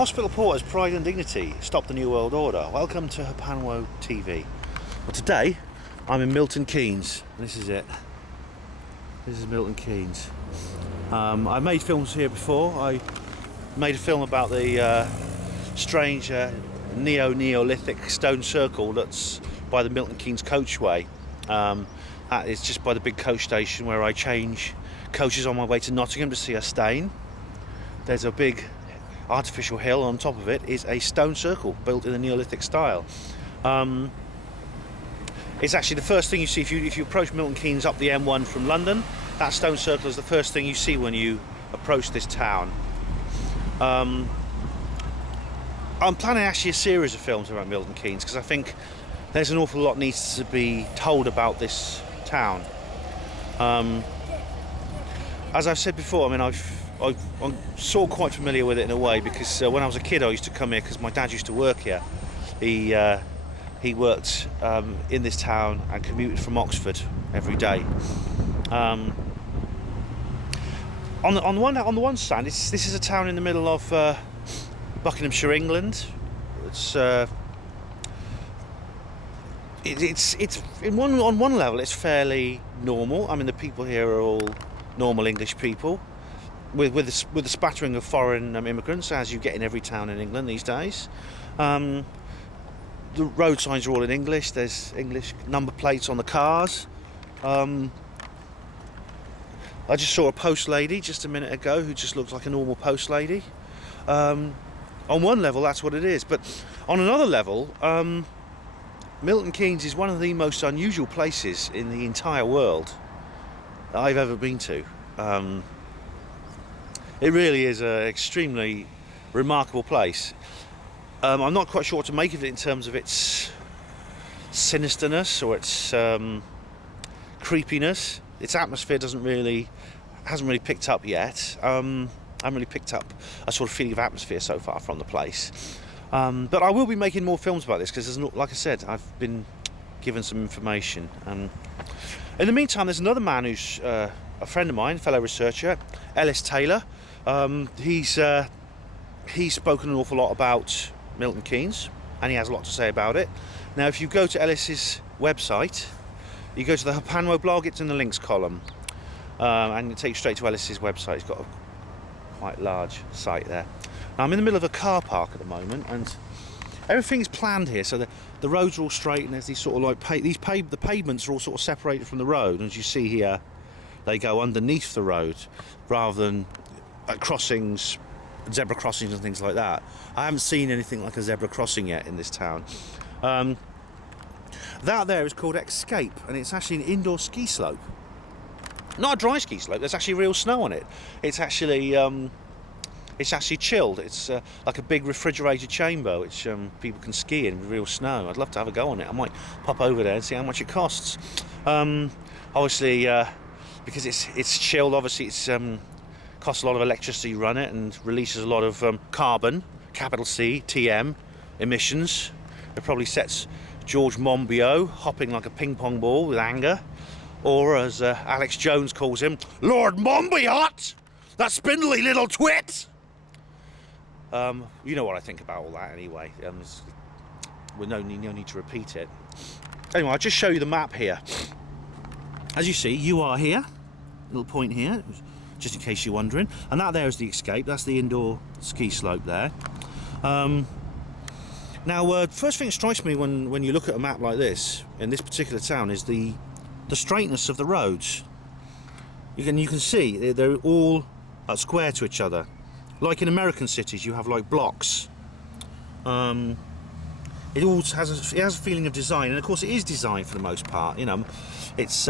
Hospital porters, pride and dignity, stop the New World Order. Welcome to Hapanwo TV. Well, today I'm in Milton Keynes. This is it. This is Milton Keynes. I've made films here before. I made a film about the strange Neolithic stone circle that's by the Milton Keynes coachway. That is just by the big coach station where I change coaches on my way to Nottingham to see a stain. There's a big artificial hill. On top of it is a stone circle built in the Neolithic style. It's actually the first thing you see if you approach Milton Keynes up the M1 from London. That stone circle is the first thing you see when you approach this town. I'm planning actually a series of films about Milton Keynes because I think there's an awful lot needs to be told about this town. As I've said before, I mean, I'm sort of quite familiar with it in a way because when I was a kid I used to come here because my dad used to work here. He worked in this town and commuted from Oxford every day. On the one side, this is a town in the middle of Buckinghamshire, England. It's on one level it's fairly normal. I mean, the people here are all normal English people, with a spattering of foreign immigrants, as you get in every town in England these days. The road signs are all in English. There's English number plates on the cars. I just saw a post lady just a minute ago who just looks like a normal post lady. On one level that's what it is, but on another level, Milton Keynes is one of the most unusual places in the entire world that I've ever been to. It really is an extremely remarkable place. I'm not quite sure what to make of it in terms of its sinisterness or its creepiness. Its atmosphere hasn't really picked up yet. I haven't really picked up a sort of feeling of atmosphere so far from the place. But I will be making more films about this because, like I said, I've been given some information. In the meantime, there's another man who's a friend of mine, fellow researcher, Ellis Taylor. He's spoken an awful lot about Milton Keynes, and he has a lot to say about it. Now, if you go to Ellis's website, you go to the Hapanwo blog, it's in the links column, and it takes you straight to Ellis's website. He's got a quite large site there. Now, I'm in the middle of a car park at the moment, and everything's planned here. So the roads are all straight, and there's these sort of like the pavements are all sort of separated from the road. And as you see here, they go underneath the road rather than at crossings, zebra crossings and things like that. I haven't seen anything like a zebra crossing yet in this town. That there is called Xscape, and it's actually an indoor ski slope. Not a dry ski slope. There's actually real snow on it. It's actually chilled. It's like a big refrigerated chamber which people can ski in with real snow. I'd love to have a go on it. I might pop over there and see how much it costs. Obviously, because it's chilled, obviously it's costs a lot of electricity to run it and releases a lot of carbon, capital C, TM, emissions. It probably sets George Monbiot hopping like a ping pong ball with anger, or as Alex Jones calls him, Lord Monbiot, that spindly little twit. You know what I think about all that anyway. With no need to repeat it. Anyway, I'll just show you the map here. As you see, you are here, little point here, just in case you're wondering, and that there is the Xscape. That's the indoor ski slope there. Now, first thing that strikes me when you look at a map like this in this particular town is the straightness of the roads. You can see they're all square to each other. Like in American cities, you have like blocks. It all has a feeling of design, and of course it is designed for the most part. You know, it's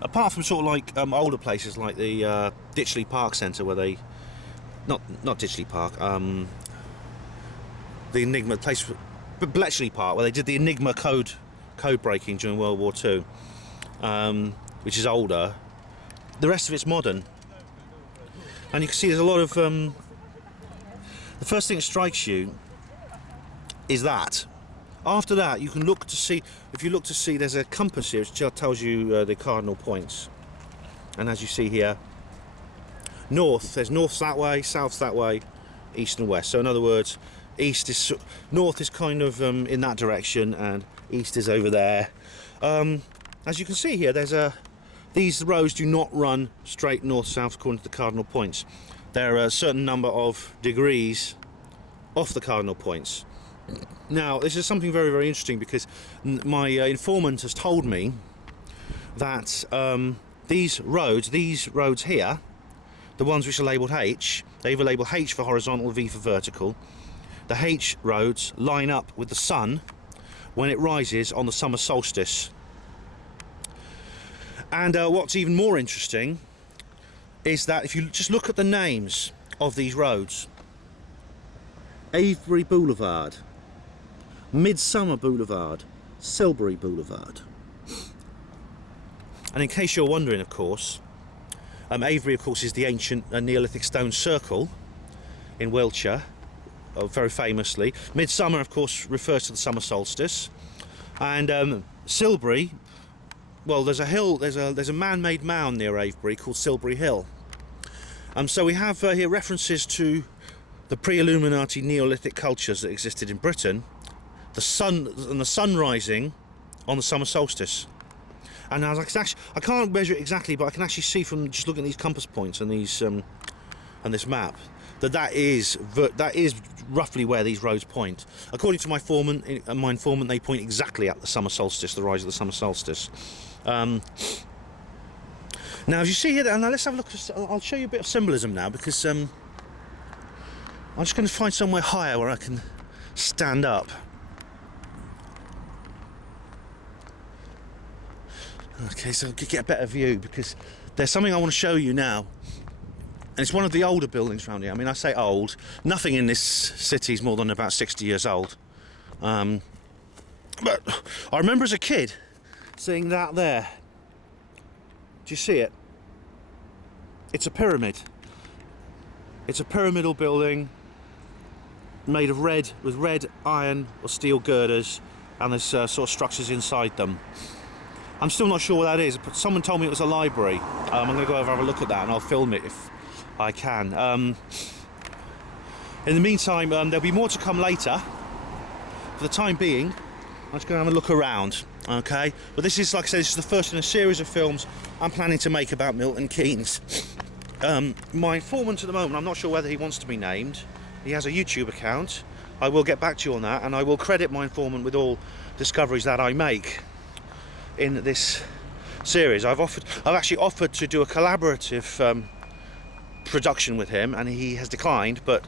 apart from sort of like older places like the Ditchley Park Centre, where they not Ditchley Park, the Enigma place, but Bletchley Park, where they did the Enigma code breaking during World War II, which is older. The rest of it's modern. And you can see there's a lot of the first thing that strikes you is that. After that, you can look to see, if you look to see, there's a compass here which tells you the cardinal points. And as you see here, north, there's north's that way, south's that way, east and west. So in other words, north is kind of in that direction, and east is over there. As you can see here, these roads do not run straight north-south according to the cardinal points. There are a certain number of degrees off the cardinal points. Now, this is something very, very interesting, because my informant has told me that these roads here, the ones which are labelled H, they either label H for horizontal, V for vertical. The H roads line up with the sun when it rises on the summer solstice. And what's even more interesting is that if you just look at the names of these roads: Avebury Boulevard, Midsummer Boulevard, Silbury Boulevard. And in case you're wondering, of course, Avebury, of course, is the ancient Neolithic stone circle in Wiltshire, very famously. Midsummer, of course, refers to the summer solstice. And Silbury, well, there's a hill, there's a man-made mound near Avebury called Silbury Hill. So we have here references to the pre-Illuminati Neolithic cultures that existed in Britain, the sun rising on the summer solstice. And I can't measure it exactly, but I can actually see from just looking at these compass points and these and this map that is roughly where these roads point. According to my informant, they point exactly at the summer solstice, the rise of the summer solstice. Now, as you see here, now let's have a look. I'll show you a bit of symbolism now, because I'm just going to find somewhere higher where I can stand up. Okay, so I can get a better view, because there's something I want to show you now. And it's one of the older buildings around here. I mean, I say old. Nothing in this city is more than about 60 years old. But I remember as a kid seeing that there. Do you see it? It's a pyramid. It's a pyramidal building made of red, with red iron or steel girders, and there's sort of structures inside them. I'm still not sure what that is, but someone told me it was a library. I'm going to go over and have a look at that, and I'll film it if I can. In the meantime, there'll be more to come later. For the time being, I'm just going to have a look around, okay? But this is, like I said, this is the first in a series of films I'm planning to make about Milton Keynes. My informant at the moment, I'm not sure whether he wants to be named. He has a YouTube account. I will get back to you on that, and I will credit my informant with all discoveries that I make in this series. I've actually offered to do a collaborative production with him, and he has declined, but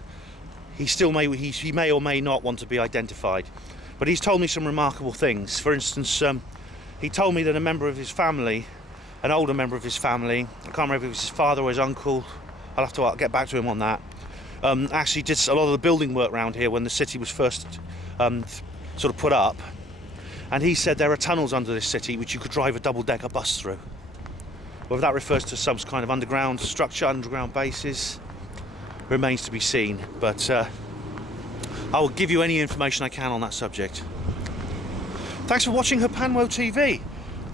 he may or may not want to be identified. But he's told me some remarkable things. For instance, he told me that a member of his family, an older member of his family, I can't remember if it was his father or his uncle, I'll have to get back to him on that, actually did a lot of the building work around here when the city was first sort of put up. And he said there are tunnels under this city which you could drive a double-decker bus through. Whether that refers to some kind of underground structure, underground bases, remains to be seen. But I will give you any information I can on that subject. Thanks for watching Herpanwo TV.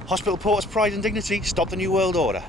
Hospital Porters, Pride and Dignity, stop the New World Order.